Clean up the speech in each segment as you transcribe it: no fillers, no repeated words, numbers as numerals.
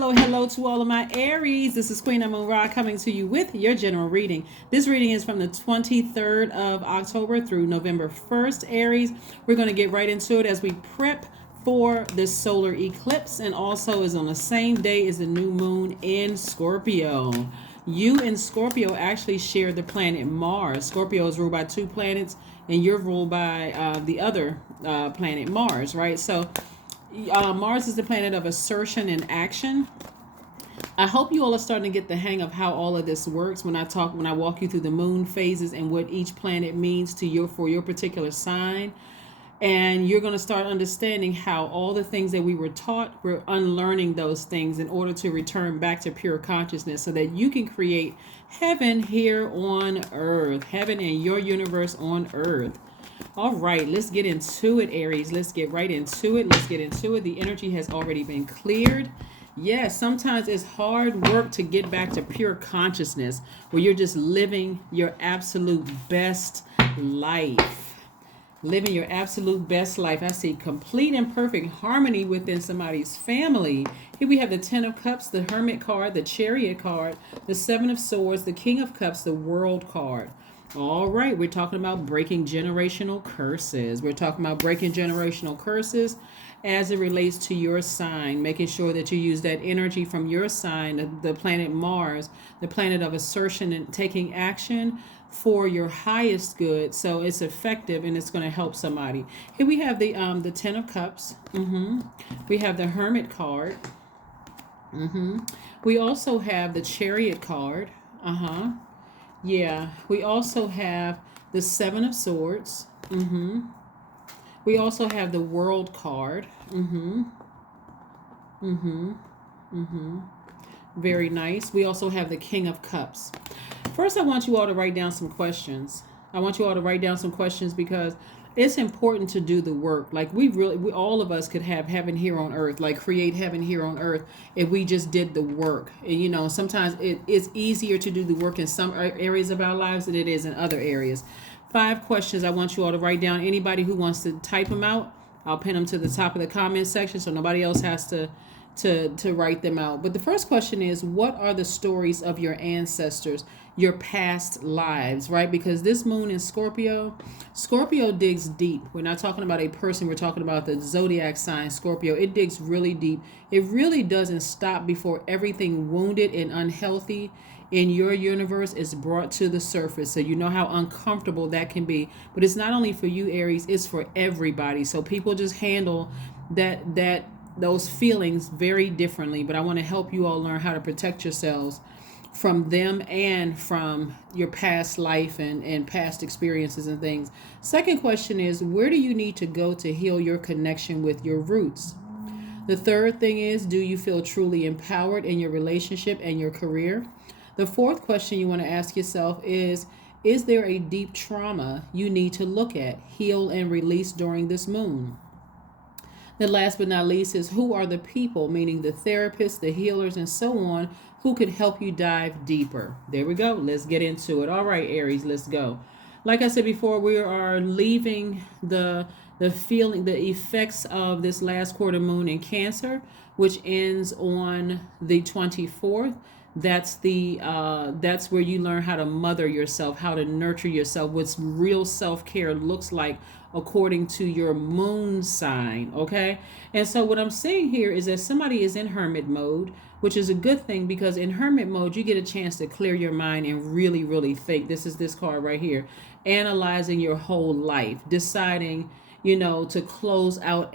Hello to all of my Aries. This is Queen Amun Ra coming to you with your general reading. This reading is from the 23rd of October through November 1st, Aries. We're going to get right into it as we prep for this solar eclipse, and also is on the same day as the new moon in Scorpio. You and Scorpio actually share the planet Mars. Scorpio is ruled by two planets, and you're ruled by the other planet Mars, right? So Mars is the planet of assertion and action. I hope you all are starting to get the hang of how all of this works when I walk you through the moon phases and what each planet means to for your particular sign. And you're going to start understanding how all the things that we were taught, we're unlearning those things in order to return back to pure consciousness so that you can create heaven here on earth, heaven in your universe on earth. All right, let's get into it, Aries. Let's get right into it. The energy has already been cleared. Yes, sometimes it's hard work to get back to pure consciousness where you're just living your absolute best life. Living your absolute best life. I see complete and perfect harmony within somebody's family. Here we have the Ten of Cups, the Hermit card, the Chariot card, the Seven of Swords, the King of Cups, the World card. All right, we're talking about breaking generational curses. As it relates to your sign, making sure that you use that energy from your sign, the planet Mars, the planet of assertion and taking action for your highest good, so it's effective and it's going to help somebody. Here we have the Ten of Cups. We have the Hermit card. We also have the Chariot card. Yeah, we also have the Seven of Swords. We also have the World card. Very nice. We also have the King of Cups. First, I want you all to write down some questions. Because it's important to do the work. Like we all of us could have heaven here on earth, like create heaven here on earth if we just did the work. And sometimes it's easier to do the work in some areas of our lives than it is in other areas. 5 questions I want you all to write down. Anybody who wants to type them out, I'll pin them to the top of the comment section so nobody else has to write them out. But the first question is, what are the stories of your ancestors, your past lives, right? Because this moon in Scorpio digs deep. We're not talking about a person. We're talking about the Zodiac sign, Scorpio. It digs really deep. It really doesn't stop before everything wounded and unhealthy in your universe is brought to the surface. So you know how uncomfortable that can be. But it's not only for you, Aries, it's for everybody. So people just handle those feelings very differently. But I want to help you all learn how to protect yourselves from them and from your past life and past experiences and things. Second question is, where do you need to go to heal your connection with your roots? The third thing is, do you feel truly empowered in your relationship and your career? The fourth question you want to ask yourself is there a deep trauma you need to look at, heal, and release during this moon? The last but not least is, who are the people, meaning the therapists, the healers, and so on, who could help you dive deeper? There we go. Let's get into it. All right, Aries, let's go. Like I said before, we are leaving the effects of this last quarter moon in Cancer, which ends on the 24th. That's where you learn how to mother yourself, how to nurture yourself, what real self-care looks like according to your moon sign, okay? And so what I'm saying here is that somebody is in hermit mode, which is a good thing, because in hermit mode, you get a chance to clear your mind and really, really think. This is this card right here. Analyzing your whole life, deciding, to close out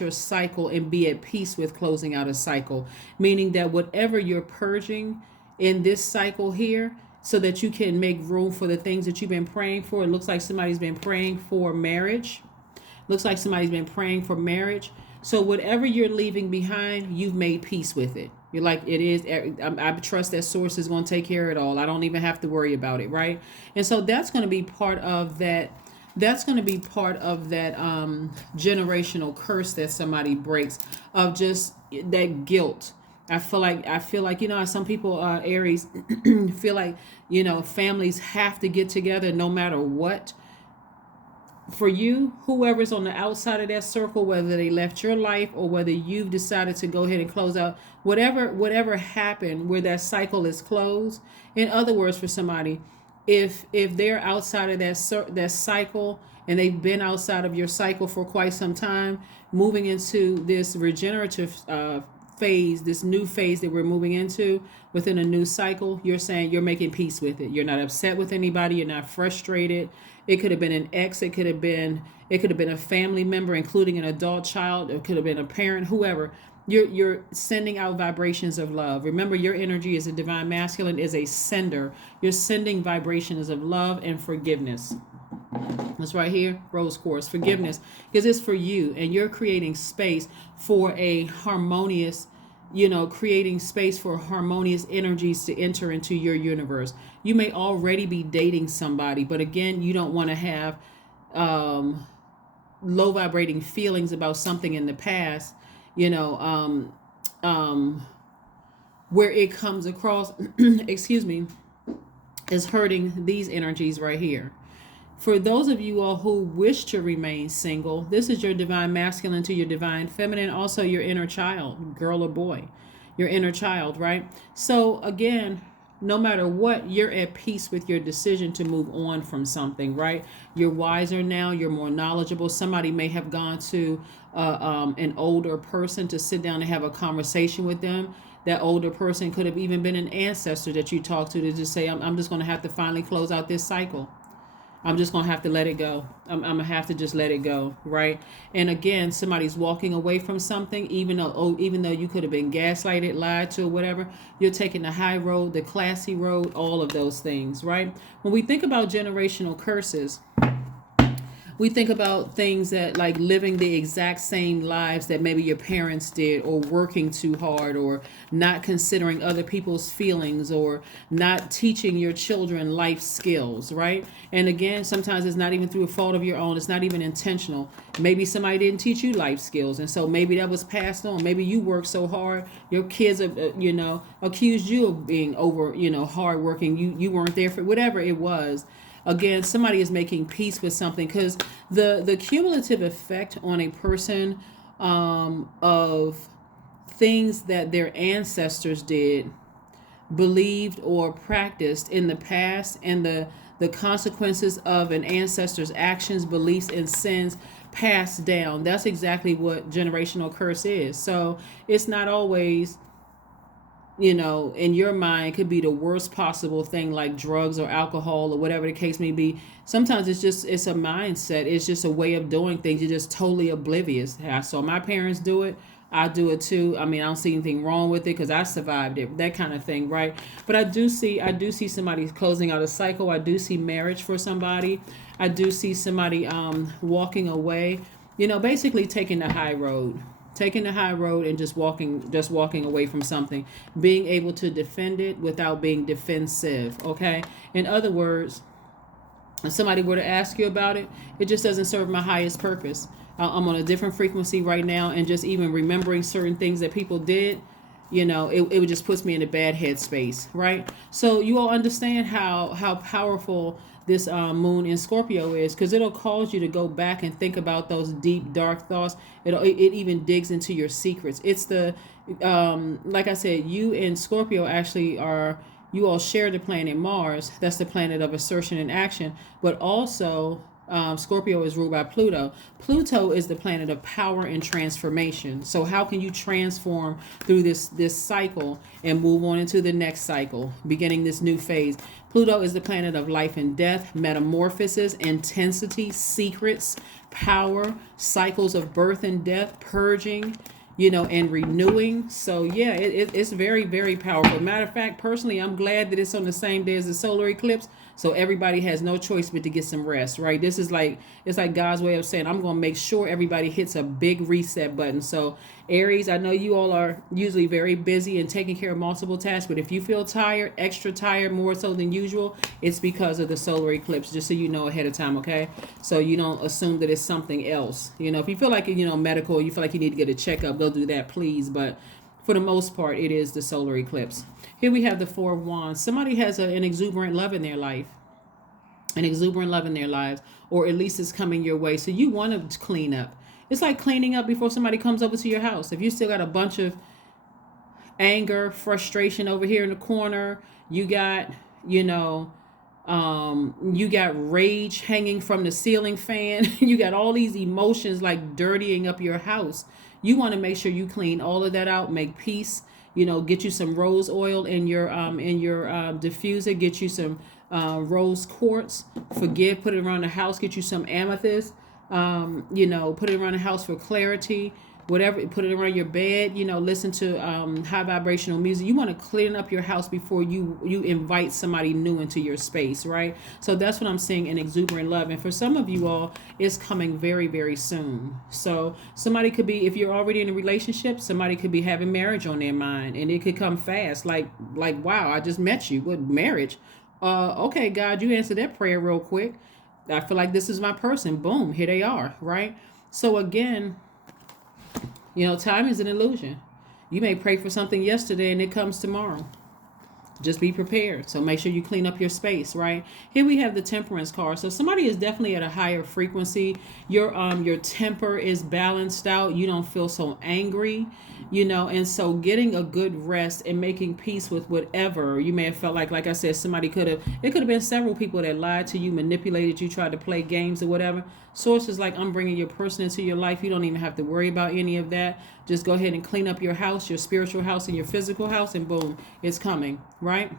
your cycle and be at peace with closing out a cycle, meaning that whatever you're purging in this cycle here, so that you can make room for the things that you've been praying for. It looks like somebody's been praying for marriage. So whatever you're leaving behind, you've made peace with it. You're like, it is. I trust that source is going to take care of it all. I don't even have to worry about it, right? And so that's going to be part of that. That's going to be part of that generational curse that somebody breaks, of just that guilt. I feel like, some people, Aries, feel like, families have to get together no matter what. For you, whoever's on the outside of that circle, whether they left your life or whether you've decided to go ahead and close out, whatever happened where that cycle is closed. In other words, for somebody, if they're outside of that cycle and they've been outside of your cycle for quite some time, moving into this regenerative phase, this new phase that we're moving into within a new cycle, you're saying you're making peace with it. You're not upset with anybody. You're not frustrated. It could have been an ex. It could have been a family member, including an adult child. It could have been a parent, whoever. You're sending out vibrations of love. Remember, your energy as a divine masculine is a sender. You're sending vibrations of love and forgiveness. That's right here, rose quartz, forgiveness, because it's for you, and you're creating space for a harmonious, creating space for harmonious energies to enter into your universe. You may already be dating somebody, but again, you don't want to have low vibrating feelings about something in the past, where it comes across, excuse me, is hurting these energies right here. For those of you all who wish to remain single, this is your divine masculine to your divine feminine, also your inner child, girl or boy, your inner child, right? So again, no matter what, you're at peace with your decision to move on from something, right? You're wiser now, you're more knowledgeable. Somebody may have gone to an older person to sit down and have a conversation with them. That older person could have even been an ancestor that you talked to just say, I'm just going to have to finally close out this cycle. I'm just going to have to let it go. I'm going to have to just let it go, right? And again, somebody's walking away from something, even though you could have been gaslighted, lied to, or whatever, you're taking the high road, the classy road, all of those things, right? When we think about generational curses, we think about things that like living the exact same lives that maybe your parents did, or working too hard, or not considering other people's feelings, or not teaching your children life skills, right? And again, sometimes it's not even through a fault of your own. It's not even intentional. Maybe somebody didn't teach you life skills, and so maybe that was passed on. Maybe you worked so hard, your kids accused you of being over, hard working. You weren't there for whatever it was. Again, somebody is making peace with something, because the cumulative effect on a person of things that their ancestors did, believed, or practiced in the past, and the consequences of an ancestor's actions, beliefs, and sins passed down. That's exactly what generational curse is. So it's not always, in your mind, could be the worst possible thing like drugs or alcohol or whatever the case may be. Sometimes it's a mindset. It's just a way of doing things. You're just totally oblivious. I saw my parents do it. I do it too. I mean, I don't see anything wrong with it because I survived it, that kind of thing, right? But I do see somebody closing out a cycle. I do see marriage for somebody. I do see somebody walking away, basically taking the high road. And just walking away from something, being able to defend it without being defensive. Okay. In other words, if somebody were to ask you about it, it just doesn't serve my highest purpose. I'm on a different frequency right now, and just even remembering certain things that people did, it just puts me in a bad headspace, right? So you all understand how powerful this moon in Scorpio is, because it'll cause you to go back and think about those deep, dark thoughts. It even digs into your secrets. It's the, like I said, you and Scorpio actually you all share the planet Mars. That's the planet of assertion and action. But also, Scorpio is ruled by Pluto. Pluto is the planet of power and transformation. So how can you transform through this cycle and move on into the next cycle, beginning this new phase? Pluto is the planet of life and death, metamorphosis, intensity, secrets, power, cycles of birth and death, purging, and renewing. So yeah, it's very, very powerful. Matter of fact, personally, I'm glad that it's on the same day as the solar eclipse. So everybody has no choice but to get some rest, right? This is it's like God's way of saying, I'm going to make sure everybody hits a big reset button. So Aries, I know you all are usually very busy and taking care of multiple tasks, but if you feel tired, extra tired, more so than usual, it's because of the solar eclipse, just so you know ahead of time, okay? So you don't assume that it's something else. If you feel like, medical, you feel like you need to get a checkup, go do that, please. But for the most part, it is the solar eclipse. Here we have the Four of Wands. Somebody has an exuberant love in their life. and exuberant love in their lives, or at least it's coming your way. So you want to clean up. It's like cleaning up before somebody comes over to your house. If you still got a bunch of anger, frustration over here in the corner, you got, you know, you got rage hanging from the ceiling fan, you got all these emotions like dirtying up your house. You want to make sure you clean all of that out, make peace. You know, get you some rose oil in your diffuser. Get you some rose quartz. Forgive. Put it around the house. Get you some amethyst. You know, put it around the house for clarity. Whatever. Put it around your bed. You know, listen to high vibrational music. You want to clean up your house before you invite somebody new into your space, right? So that's what I'm seeing in exuberant love. And for some of you all, it's coming very, very soon. So somebody could be, if you're already in a relationship, somebody could be having marriage on their mind, and it could come fast. Like wow, I just met you. What, marriage? Okay, God, you answered that prayer real quick. I feel like this is my person. Boom, here they are, right? So again, you know, time is an illusion. You may pray for something yesterday and it comes tomorrow. Just be prepared. So make sure you clean up your space, right? Here we have the Temperance card. So somebody is definitely at a higher frequency. Your temper is balanced out. You don't feel so angry, you know, and so getting a good rest and making peace with whatever you may have felt like I said, it could have been several people that lied to you, manipulated you, tried to play games or whatever. Source is like, I'm bringing your person into your life. You don't even have to worry about any of that. Just go ahead and clean up your house, your spiritual house and your physical house, and boom, it's coming, right?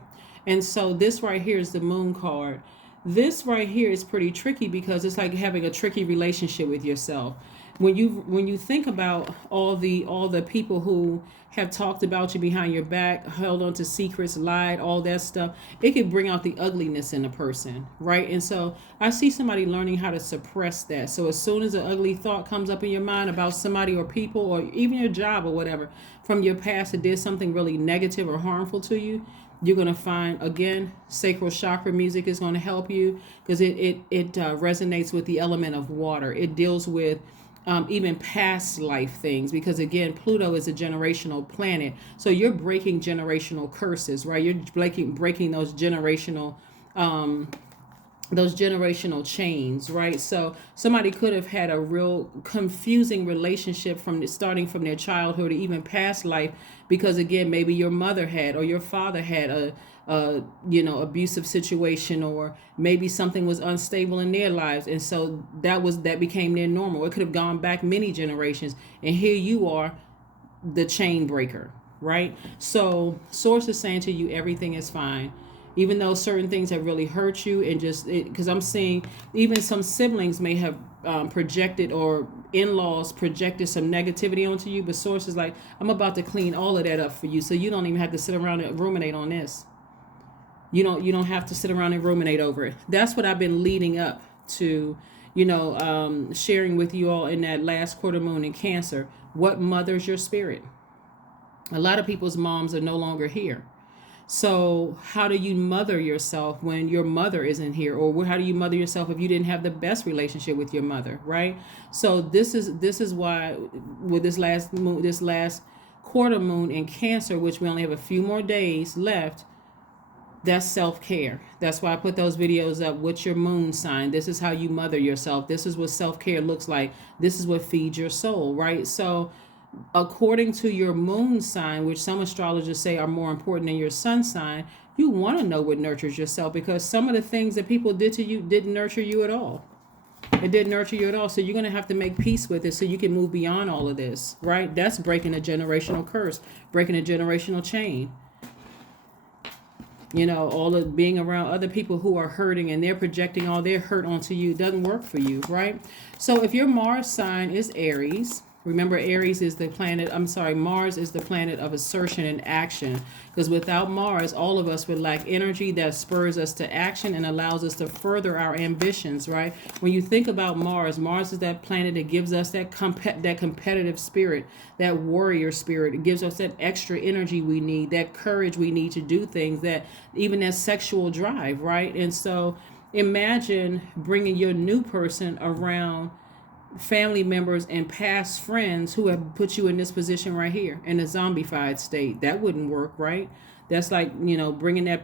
And so this right here is the Moon card. This right here is pretty tricky because it's like having a tricky relationship with yourself. When you think about all the people who have talked about you behind your back, held on to secrets, lied, all that stuff, it can bring out the ugliness in a person, right? And so I see somebody learning how to suppress that. So as soon as an ugly thought comes up in your mind about somebody or people or even your job or whatever from your past that did something really negative or harmful to you, you're going to find, again, sacral chakra music is going to help you because it resonates with the element of water. It deals with even past life things, because again, Pluto is a generational planet. So you're breaking generational curses, right? You're breaking those generational chains, right? So somebody could have had a real confusing relationship starting from their childhood or even past life, because again, maybe your mother had or your father had a abusive situation, or maybe something was unstable in their lives, and so that became their normal. It could have gone back many generations, and here you are, the chain breaker, right? So source is saying to you, everything is fine, even though certain things have really hurt you, and because I'm seeing even some siblings may have projected, or in-laws projected some negativity onto you, but source is like, I'm about to clean all of that up for you, so you don't even have to sit around and ruminate on this. You don't have to sit around and ruminate over it. That's what I've been leading up to, sharing with you all in that last quarter moon in Cancer. What mothers your spirit? A lot of people's moms are no longer here. So how do you mother yourself when your mother isn't here? Or how do you mother yourself if you didn't have the best relationship with your mother, right? So this is why with this last quarter moon in Cancer, which we only have a few more days left, that's self-care. That's why I put those videos up. What's your moon sign? This is how you mother yourself. This is what self-care looks like. This is what feeds your soul, right? So according to your moon sign, which some astrologers say are more important than your sun sign, you want to know what nurtures yourself, because some of the things that people did to you didn't nurture you at all. It didn't nurture you at all. So you're going to have to make peace with it so you can move beyond all of this, right? That's breaking a generational curse, breaking a generational chain. All of being around other people who are hurting and they're projecting all their hurt onto you doesn't work for you, right? So if your Mars sign is Aries, remember Aries is the planet, Mars is the planet of assertion and action. Because without Mars, all of us would lack energy that spurs us to action and allows us to further our ambitions, right? When you think about Mars is that planet that gives us that competitive spirit, that warrior spirit. It gives us that extra energy we need, that courage we need to do things, that even that sexual drive, right? And so imagine bringing your new person around family members and past friends who have put you in this position right here in a zombified state. That wouldn't work, right? That's like, bringing that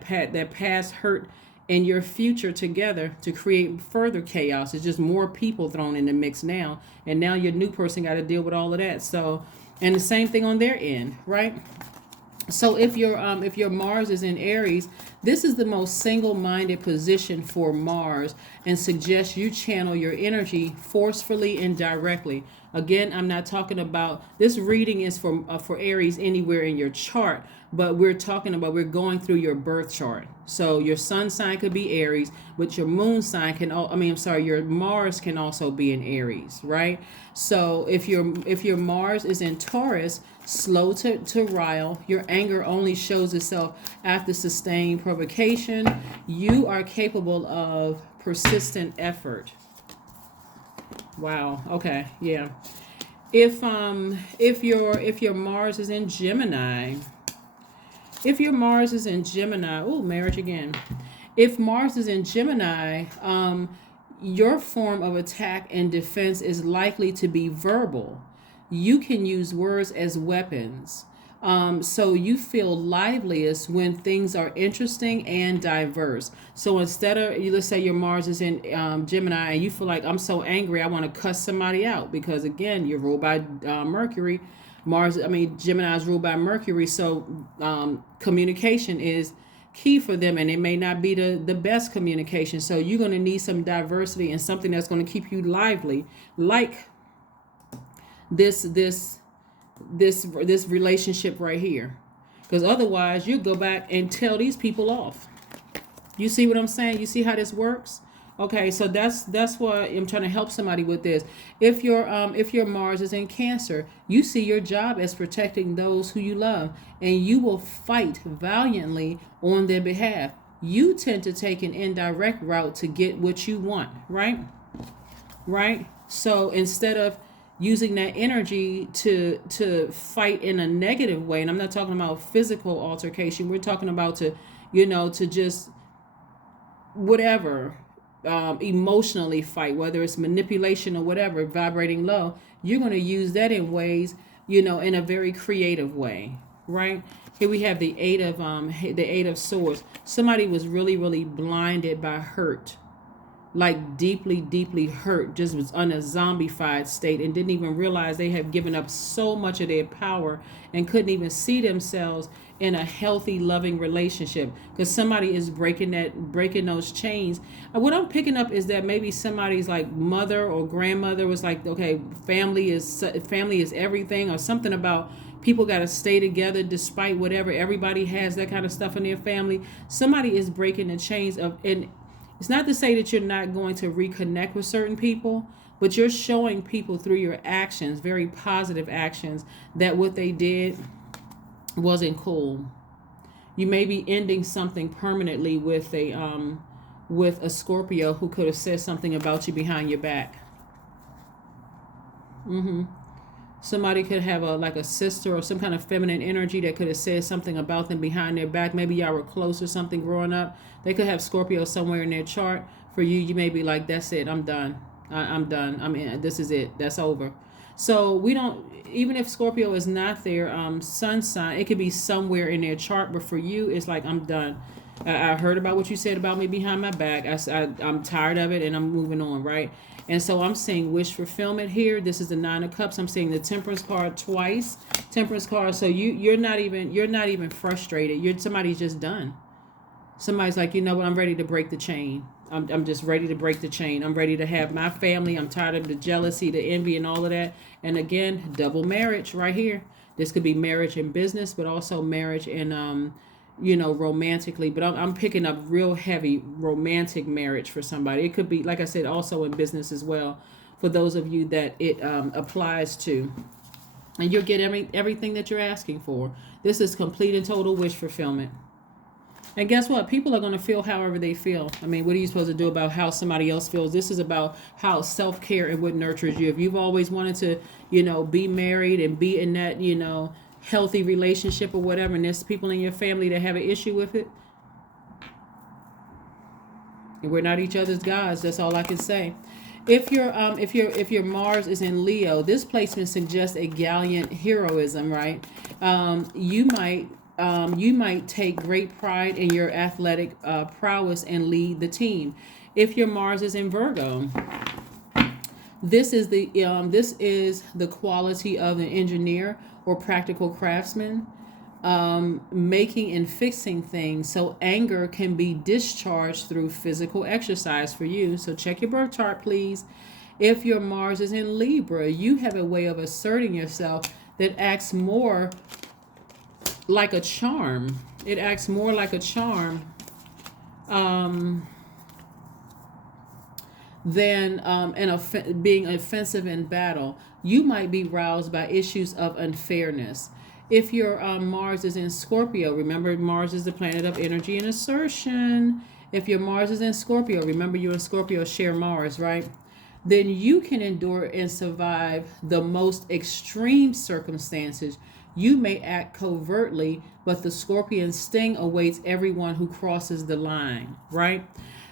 past hurt and your future together to create further chaos. It's just more people thrown in the mix now, and now your new person got to deal with all of that. So, and the same thing on their end, right? So if your Mars is in Aries, this is the most single-minded position for Mars, and suggests you channel your energy forcefully and directly. Again, I'm not talking about, this reading is for Aries anywhere in your chart, but we're going through your birth chart. So your sun sign could be Aries, but your moon sign your Mars can also be in Aries, right? So if your Mars is in Taurus, slow to rile, your anger only shows itself after sustained provocation. You are capable of persistent effort. Wow. Okay. Yeah. If your Mars is in Gemini, oh, marriage again. If Mars is in Gemini, your form of attack and defense is likely to be verbal. You can use words as weapons. So you feel liveliest when things are interesting and diverse. So instead of, let's say your Mars is in Gemini, and you feel like, I'm so angry, I want to cuss somebody out, because again, you're ruled by Mercury. Gemini is ruled by Mercury. So communication is key for them, and it may not be the best communication. So you're going to need some diversity and something that's going to keep you lively, like this relationship right here, because otherwise you go back and tell these people off. You see what I'm saying? You see how this works? Okay, so that's why I'm trying to help somebody with this. If your Mars is in Cancer, you see your job as protecting those who you love, and you will fight valiantly on their behalf. You tend to take an indirect route to get what you want, right? Right? So instead of using that energy to fight in a negative way, and I'm not talking about physical altercation, we're talking about to just whatever, emotionally fight, whether it's manipulation or whatever, vibrating low, you're going to use that in ways, in a very creative way, right? Here we have the eight of swords. Somebody was really, really blinded by hurt, like deeply, deeply hurt, just was on a zombified state, and didn't even realize they have given up so much of their power, and couldn't even see themselves in a healthy, loving relationship, because somebody is breaking those chains. And what I'm picking up is that maybe somebody's like mother or grandmother was like, okay, family is everything, or something about people got to stay together despite whatever. Everybody has that kind of stuff in their family. Somebody is breaking the chains of, and it's not to say that you're not going to reconnect with certain people, but you're showing people through your actions, very positive actions, that what they did wasn't cool. You may be ending something permanently with a Scorpio who could have said something about you behind your back. Somebody could have a sister or some kind of feminine energy that could have said something about them behind their back. Maybe y'all were close or something growing up. They could have Scorpio somewhere in their chart. For you, you may be like, that's it, I'm done. I'm done. I'm in. This is it. That's over. So we don't, even if Scorpio is not their sun sign, it could be somewhere in their chart. But for you, it's like, I'm done. I heard about what you said about me behind my back. I'm tired of it, and I'm moving on, right? And so I'm seeing wish fulfillment here. This is the Nine of Cups. I'm seeing the Temperance card twice. Temperance card. So you're not even frustrated. Somebody's just done. Somebody's like, you know what? I'm ready to break the chain. I'm just ready to break the chain. I'm ready to have my family. I'm tired of the jealousy, the envy, and all of that. And again, double marriage right here. This could be marriage in business, but also marriage in romantically. But I'm picking up real heavy romantic marriage for somebody. It could be, like I said, also in business as well, for those of you that it applies to. And you'll get everything that you're asking for. This is complete and total wish fulfillment. And guess what? People are going to feel however they feel. I mean, what are you supposed to do about how somebody else feels? This is about how self-care and what nurtures you. If you've always wanted to, be married and be in that, healthy relationship or whatever, and there's people in your family that have an issue with it, and we're not each other's gods. That's all I can say. If your Mars is in Leo, this placement suggests a gallant heroism, right? You might You might take great pride in your athletic prowess and lead the team. If your Mars is in Virgo, this is the quality of an engineer or practical craftsman, making and fixing things. So anger can be discharged through physical exercise for you. So check your birth chart, please. If your Mars is in Libra, you have a way of asserting yourself that acts more like a charm. It acts more like a charm than being offensive in battle. You might be roused by issues of unfairness. If your Mars is in Scorpio, remember Mars is the planet of energy and assertion. If your Mars is in Scorpio, remember you and Scorpio share Mars, right? Then you can endure and survive the most extreme circumstances. You may act covertly, but the scorpion sting awaits everyone who crosses the line, right?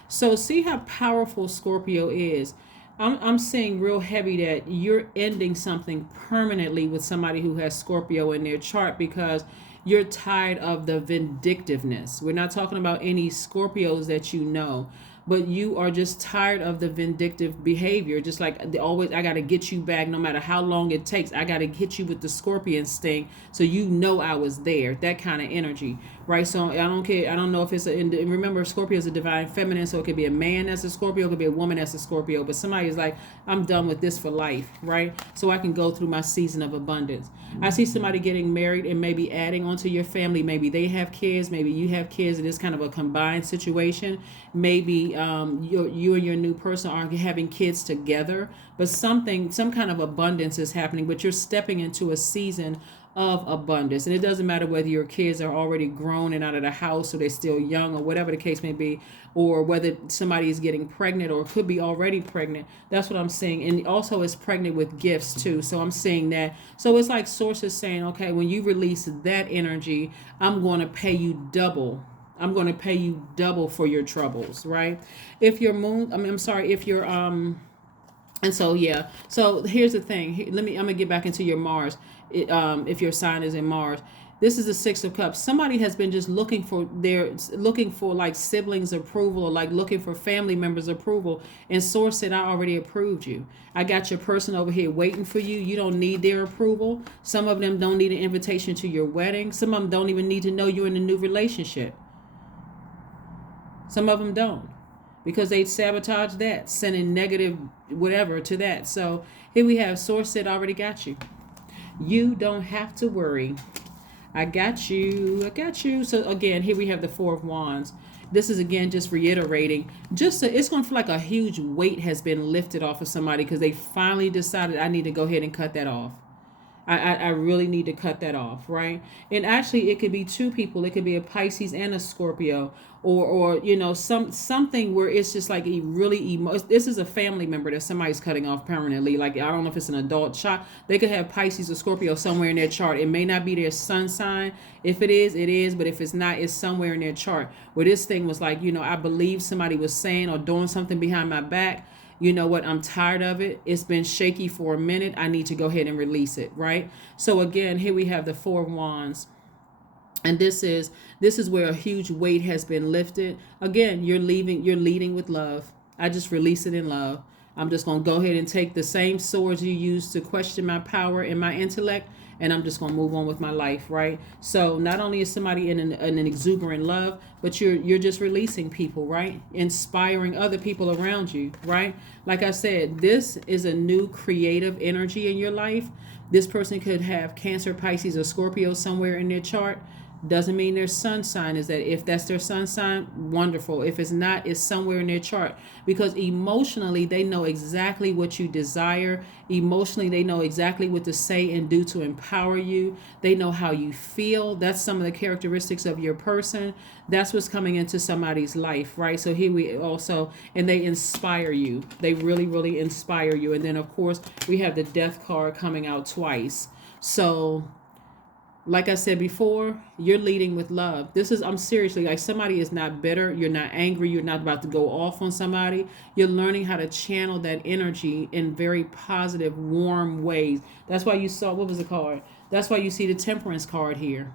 So see how powerful Scorpio is. I'm seeing real heavy that you're ending something permanently with somebody who has Scorpio in their chart because you're tired of the vindictiveness. We're not talking about any Scorpios that you know, but you are just tired of the vindictive behavior. Just like always, I got to get you back no matter how long it takes. I got to hit you with the scorpion sting so you know I was there. That kind of energy, right? So I don't care. I don't know if it's remember, Scorpio is a divine feminine, so it could be a man that's a Scorpio, it could be a woman that's a Scorpio, but somebody is like, I'm done with this for life, right? So I can go through my season of abundance. I see somebody getting married and maybe adding onto your family. Maybe they have kids, maybe you have kids, and it's kind of a combined situation. Maybe you and your new person are having kids together, but some kind of abundance is happening, but you're stepping into a season of abundance. And it doesn't matter whether your kids are already grown and out of the house or they're still young or whatever the case may be, or whether somebody is getting pregnant or could be already pregnant. That's what I'm seeing. And also is pregnant with gifts too. So I'm seeing that. So it's like sources saying, okay, when you release that energy, I'm going to pay you double. I'm going to pay you double for your troubles, right? If your moon, I'm sorry, if your and so yeah. So here's the thing. I'm gonna get back into your Mars. If your sign is in Mars, this is the Six of Cups. Somebody has been just looking for like siblings approval, or like looking for family members approval. And Source said, I already approved you. I got your person over here waiting for you. You don't need their approval. Some of them don't need an invitation to your wedding. Some of them don't even need to know you're in a new relationship. Some of them don't, because they sabotage that, sending negative whatever to that. So here we have Source said, I already got you. You don't have to worry. I got you. I got you. So again, here we have the Four of Wands. This is again just reiterating. It's going to feel like a huge weight has been lifted off of somebody because they finally decided, I need to go ahead and cut that off. I really need to cut that off, right? And actually, it could be two people. It could be a Pisces and a Scorpio, or something where it's just like this is a family member that somebody's cutting off permanently. Like, I don't know if it's an adult child. They could have Pisces or Scorpio somewhere in their chart. It may not be their sun sign. If it is, it is. But if it's not, it's somewhere in their chart where this thing was like, I believe somebody was saying or doing something behind my back. You know what? I'm tired of it. It's been shaky for a minute. I need to go ahead and release it, right? So again, here we have the Four of Wands. And this is where a huge weight has been lifted. Again, you're leading with love. I just release it in love. I'm just going to go ahead and take the same swords you used to question my power and my intellect, and I'm just going to move on with my life, right? So not only is somebody in an exuberant love, but you're just releasing people, right? Inspiring other people around you, right? Like I said, this is a new creative energy in your life. This person could have Cancer, Pisces, or Scorpio somewhere in their chart. Doesn't mean their sun sign is that. If that's their sun sign, wonderful. If it's not, it's somewhere in their chart, because emotionally they know exactly what you desire. Emotionally they know exactly what to say and do to empower you. They know how you feel. That's some of the characteristics of your person. That's what's coming into somebody's life, right? So here we also, and they inspire you. They really, really inspire you. And then of course we have the Death card coming out twice. So like I said before, you're leading with love. I'm seriously, like, somebody is not bitter. You're not angry. You're not about to go off on somebody. You're learning how to channel that energy in very positive, warm ways. That's why you saw, what was the card? That's why you see the Temperance card here.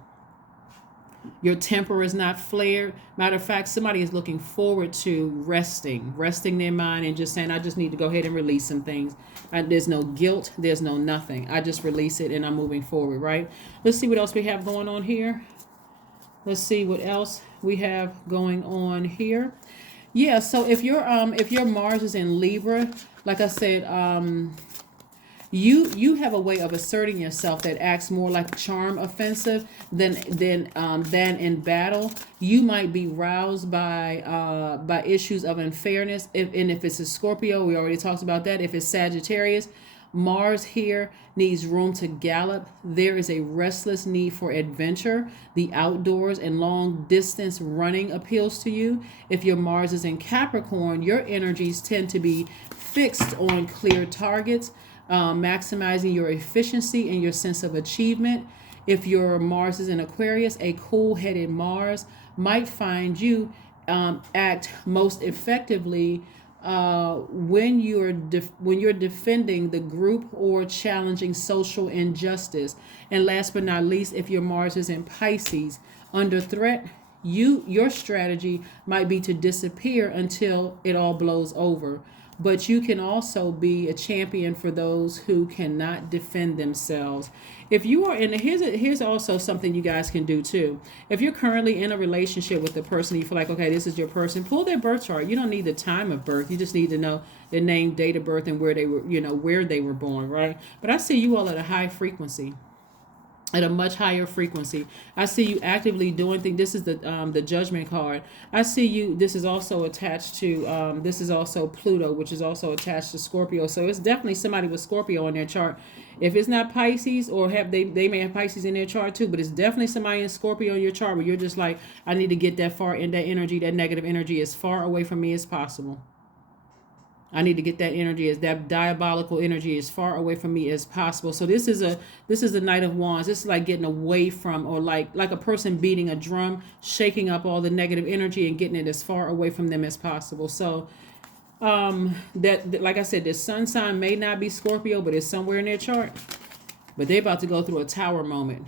Your temper is not flared. Matter of fact, somebody is looking forward to resting their mind and just saying, I just need to go ahead and release some things. There's no guilt. There's no nothing. I just release it and I'm moving forward, right? Let's see what else we have going on here. Let's see what else we have going on here. Yeah, so if your Mars is in Libra, like I said, you have a way of asserting yourself that acts more like charm offensive than in battle. You might be roused by issues of unfairness. If it's a Scorpio, we already talked about that. If it's Sagittarius, Mars here needs room to gallop. There is a restless need for adventure. The outdoors and long distance running appeals to you. If your Mars is in Capricorn, your energies tend to be fixed on clear targets, maximizing your efficiency and your sense of achievement. If your Mars is in Aquarius, a cool-headed Mars might find you act most effectively when you're defending the group or challenging social injustice. And last but not least, if your Mars is in Pisces, under threat, your strategy might be to disappear until it all blows over. But you can also be a champion for those who cannot defend themselves. If you are in, here's also something you guys can do too. If you're currently in a relationship with the person, you feel like, okay, this is your person, pull their birth chart. You don't need the time of birth. You just need to know their name, date of birth, and where they were, where they were born, right? But I see you all at a high frequency. At a much higher frequency. I see you actively doing things. This is the Judgment card. I see you. This is also attached to. This is also Pluto, which is also attached to Scorpio. So it's definitely somebody with Scorpio on their chart. If it's not Pisces, or they may have Pisces in their chart too, but it's definitely somebody in Scorpio in your chart where you're just like, I need to get that far in that energy, that negative energy, as far away from me as possible. I need to get that energy, as that diabolical energy, as far away from me as possible. So this is a Knight of Wands. This is like getting away from, or like a person beating a drum, shaking up all the negative energy and getting it as far away from them as possible. So that like I said, the sun sign may not be Scorpio, but it's somewhere in their chart. But they're about to go through a tower moment.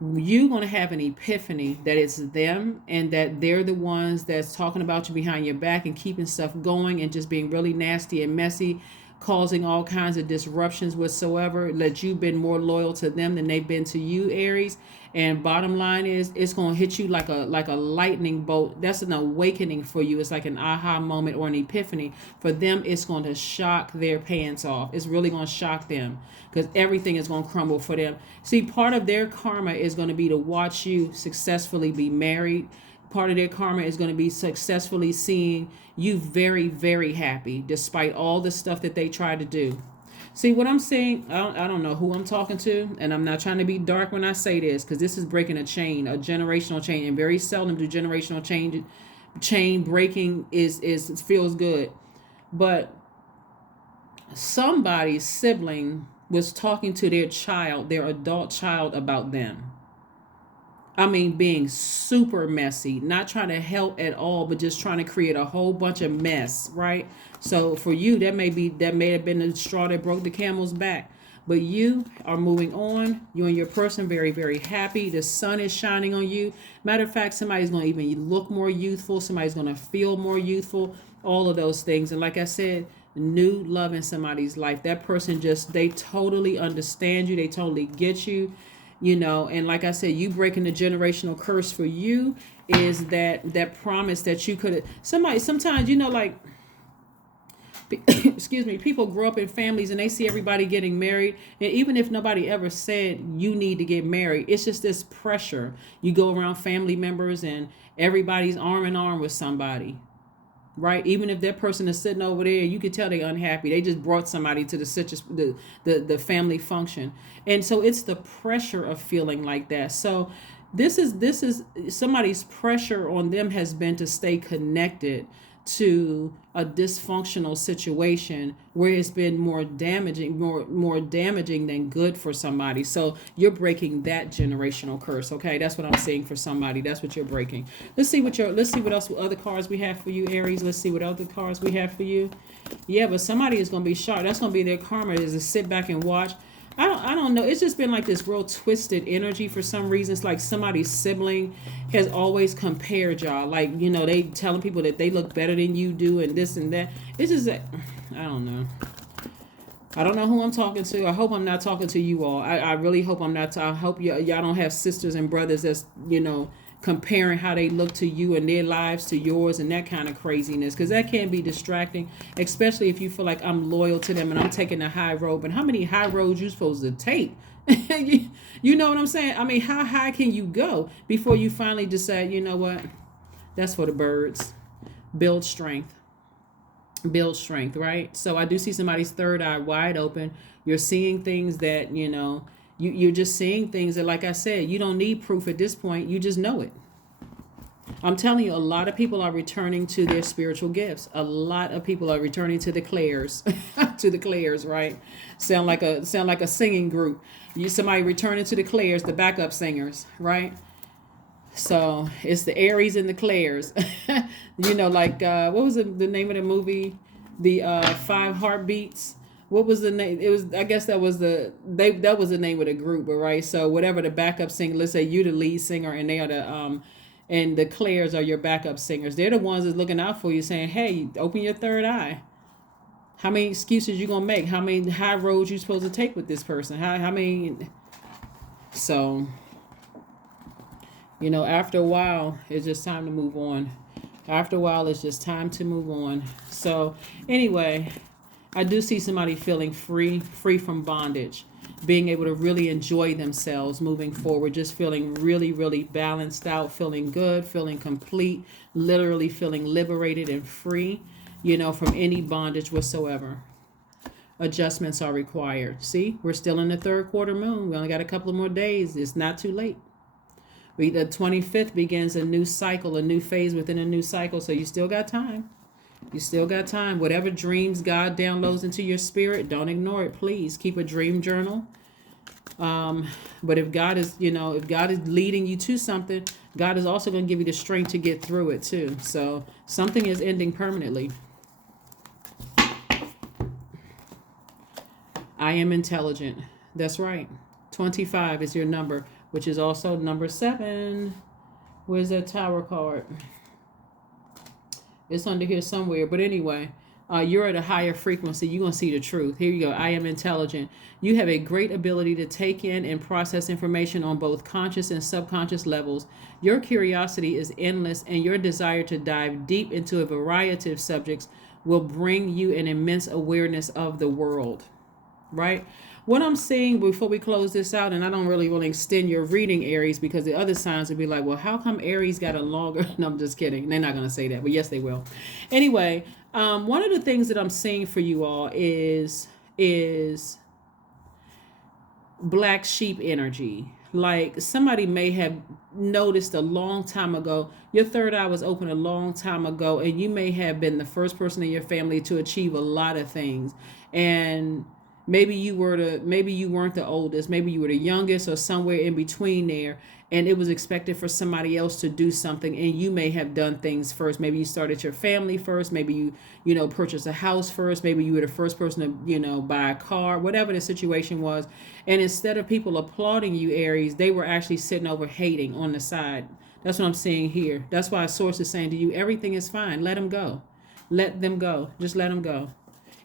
You're going to have an epiphany that it's them and that they're the ones that's talking about you behind your back and keeping stuff going and just being really nasty and messy, causing all kinds of disruptions whatsoever, that you've been more loyal to them than they've been to you, Aries. And bottom line is, it's going to hit you like a lightning bolt. That's an awakening for you. It's like an aha moment or an epiphany. For them, it's going to shock their pants off. It's really going to shock them, because everything is going to crumble for them. See, part of their karma is going to be to watch you successfully be married. Part of their karma is going to be successfully seeing you very, very happy despite all the stuff that they try to do. See what I'm saying? I don't know who I'm talking to, and I'm not trying to be dark when I say this, because this is breaking a chain, a generational chain, and very seldom do generational chain breaking is feels good. But somebody's sibling was talking to their child, their adult child, about them. I mean, being super messy, not trying to help at all, but just trying to create a whole bunch of mess, right? So for you, that may have been the straw that broke the camel's back. But you are moving on. You and your person very, very happy. The sun is shining on you. Matter of fact, somebody's going to even look more youthful. Somebody's going to feel more youthful. All of those things. And like I said, new love in somebody's life. That person they totally understand you. They totally get you. And like I said, you breaking the generational curse for you is that promise that you could sometimes, like, excuse me, people grow up in families and they see everybody getting married, and even if nobody ever said you need to get married, it's just this pressure. You go around family members and everybody's arm in arm with somebody, right? Even if that person is sitting over there, you could tell they're unhappy. They just brought somebody to the family function. And so it's the pressure of feeling like that. So this is somebody's pressure on them has been to stay connected to a dysfunctional situation where it's been more damaging than good for somebody. So you're breaking that generational curse. Okay, that's what I'm seeing for somebody. That's what you're breaking. Let's see what else other cards we have for you, Aries. Let's see what other cards we have for you. Yeah, but somebody is going to be shocked. That's going to be their karma, is to sit back and watch. I don't know. It's just been like this real twisted energy for some reason. It's like somebody's sibling has always compared y'all. Like, you know, they telling people that they look better than you do and this and that. It's just that, I don't know. I don't know who I'm talking to. I hope I'm not talking to you all. I really hope I'm not. I hope y'all don't have sisters and brothers that's, you know, comparing how they look to you and their lives to yours and that kind of craziness, because that can be distracting, especially if you feel like I'm loyal to them and I'm taking the high road. But how many high roads you supposed to take? You know what I'm saying? I mean, how high can you go before you finally decide, you know what, that's for the birds. Build strength. Build strength, right? So I do see somebody's third eye wide open. You're seeing things that, you know, you're just seeing things that, like I said, you don't need proof at this point. You just know it. I'm telling you, a lot of people are returning to their spiritual gifts. A lot of people are returning to the clairs, to the clairs, right? Sound like a singing group. Somebody returning to the clairs, the backup singers, right? So it's the Aries and the clairs. You know, like what was the name of the movie? The Five Heartbeats. What was the name? It was, I guess that was the name of the group, but right. So whatever the backup singer, let's say you the lead singer and they are the and the clairs are your backup singers. They're the ones that's looking out for you, saying, "Hey, open your third eye. How many excuses you gonna make? How many high roads you supposed to take with this person? How many?" So, you know, after a while, it's just time to move on. After a while, it's just time to move on. So, anyway, I do see somebody feeling free from bondage, being able to really enjoy themselves moving forward, just feeling really, really balanced out, feeling good, feeling complete, literally feeling liberated and free, you know, from any bondage whatsoever. Adjustments are required. See, we're still in the third quarter moon. We only got a couple of more days. It's not too late. The 25th begins a new cycle, a new phase within a new cycle. So you still got time. You still got time. Whatever dreams God downloads into your spirit, don't ignore it. Please keep a dream journal. But if God is, you know, if God is leading you to something, God is also going to give you the strength to get through it too. So something is ending permanently. I am intelligent. That's right. 25 is your number, which is also number 7. Where's that tower card? It's under here somewhere. But anyway, you're at a higher frequency. You're going to see the truth. Here you go. I am intelligent. You have a great ability to take in and process information on both conscious and subconscious levels. Your curiosity is endless, and your desire to dive deep into a variety of subjects will bring you an immense awareness of the world. Right? What I'm saying before we close this out, and I don't really want to extend your reading, Aries, because the other signs would be like, well, how come Aries got a longer... No, I'm just kidding. They're not going to say that, but yes, they will. Anyway, one of the things that I'm seeing for you all is black sheep energy. Like somebody may have noticed a long time ago, your third eye was open a long time ago, and you may have been the first person in your family to achieve a lot of things. And maybe you weren't the oldest, maybe you were the youngest or somewhere in between there, and it was expected for somebody else to do something, and you may have done things first. Maybe you started your family first, maybe you know, purchased a house first, maybe you were the first person to, you know, buy a car, whatever the situation was. And instead of people applauding you, Aries, they were actually sitting over hating on the side. That's what I'm seeing here. That's why a source is saying to you, everything is fine. Let them go. Let them go. Just let them go.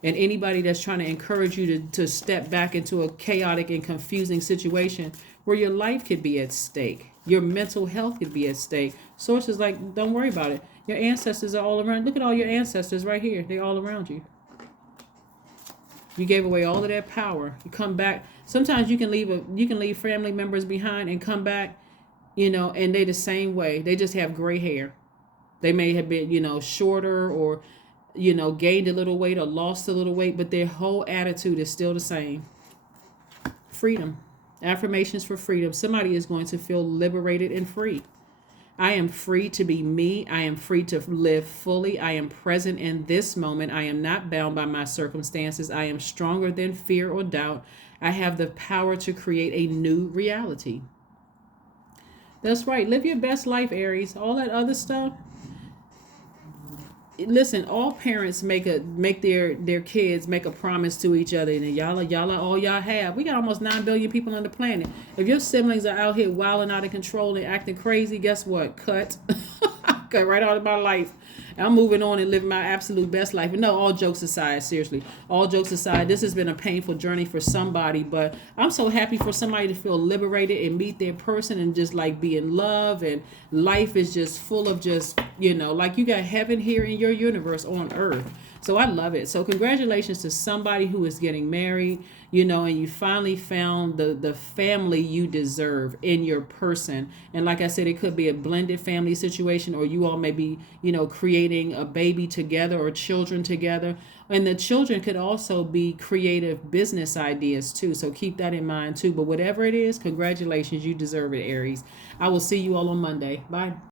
And anybody that's trying to encourage you to step back into a chaotic and confusing situation where your life could be at stake, your mental health could be at stake. Sources like, don't worry about it. Your ancestors are all around. Look at all your ancestors right here. They're all around you. You gave away all of that power. You come back. Sometimes you can leave family members behind and come back, you know, and they the same way. They just have gray hair. They may have been, you know, shorter or, you know, gained a little weight or lost a little weight, but their whole attitude is still the same. Freedom. Affirmations for freedom. Somebody is going to feel liberated and free. I am free to be me. I am free to live fully. I am present in this moment. I am not bound by my circumstances. I am stronger than fear or doubt. I have the power to create a new reality. That's right. Live your best life, Aries. All that other stuff, Listen, all parents make their kids make a promise to each other, and y'all are all y'all have. We got almost 9 billion people on the planet. If your siblings are out here wilding out of control and acting crazy, guess what? Cut. Cut right out of my life. I'm moving on and living my absolute best life. And no, all jokes aside, seriously, all jokes aside, this has been a painful journey for somebody, but I'm so happy for somebody to feel liberated and meet their person and just like be in love. And life is just full of just, like you got heaven here in your universe on earth. So I love it. So congratulations to somebody who is getting married, and you finally found the family you deserve in your person. And like I said, it could be a blended family situation, or you all may be, creating a baby together or children together. And the children could also be creative business ideas too. So keep that in mind too. But whatever it is, congratulations, you deserve it, Aries. I will see you all on Monday. Bye.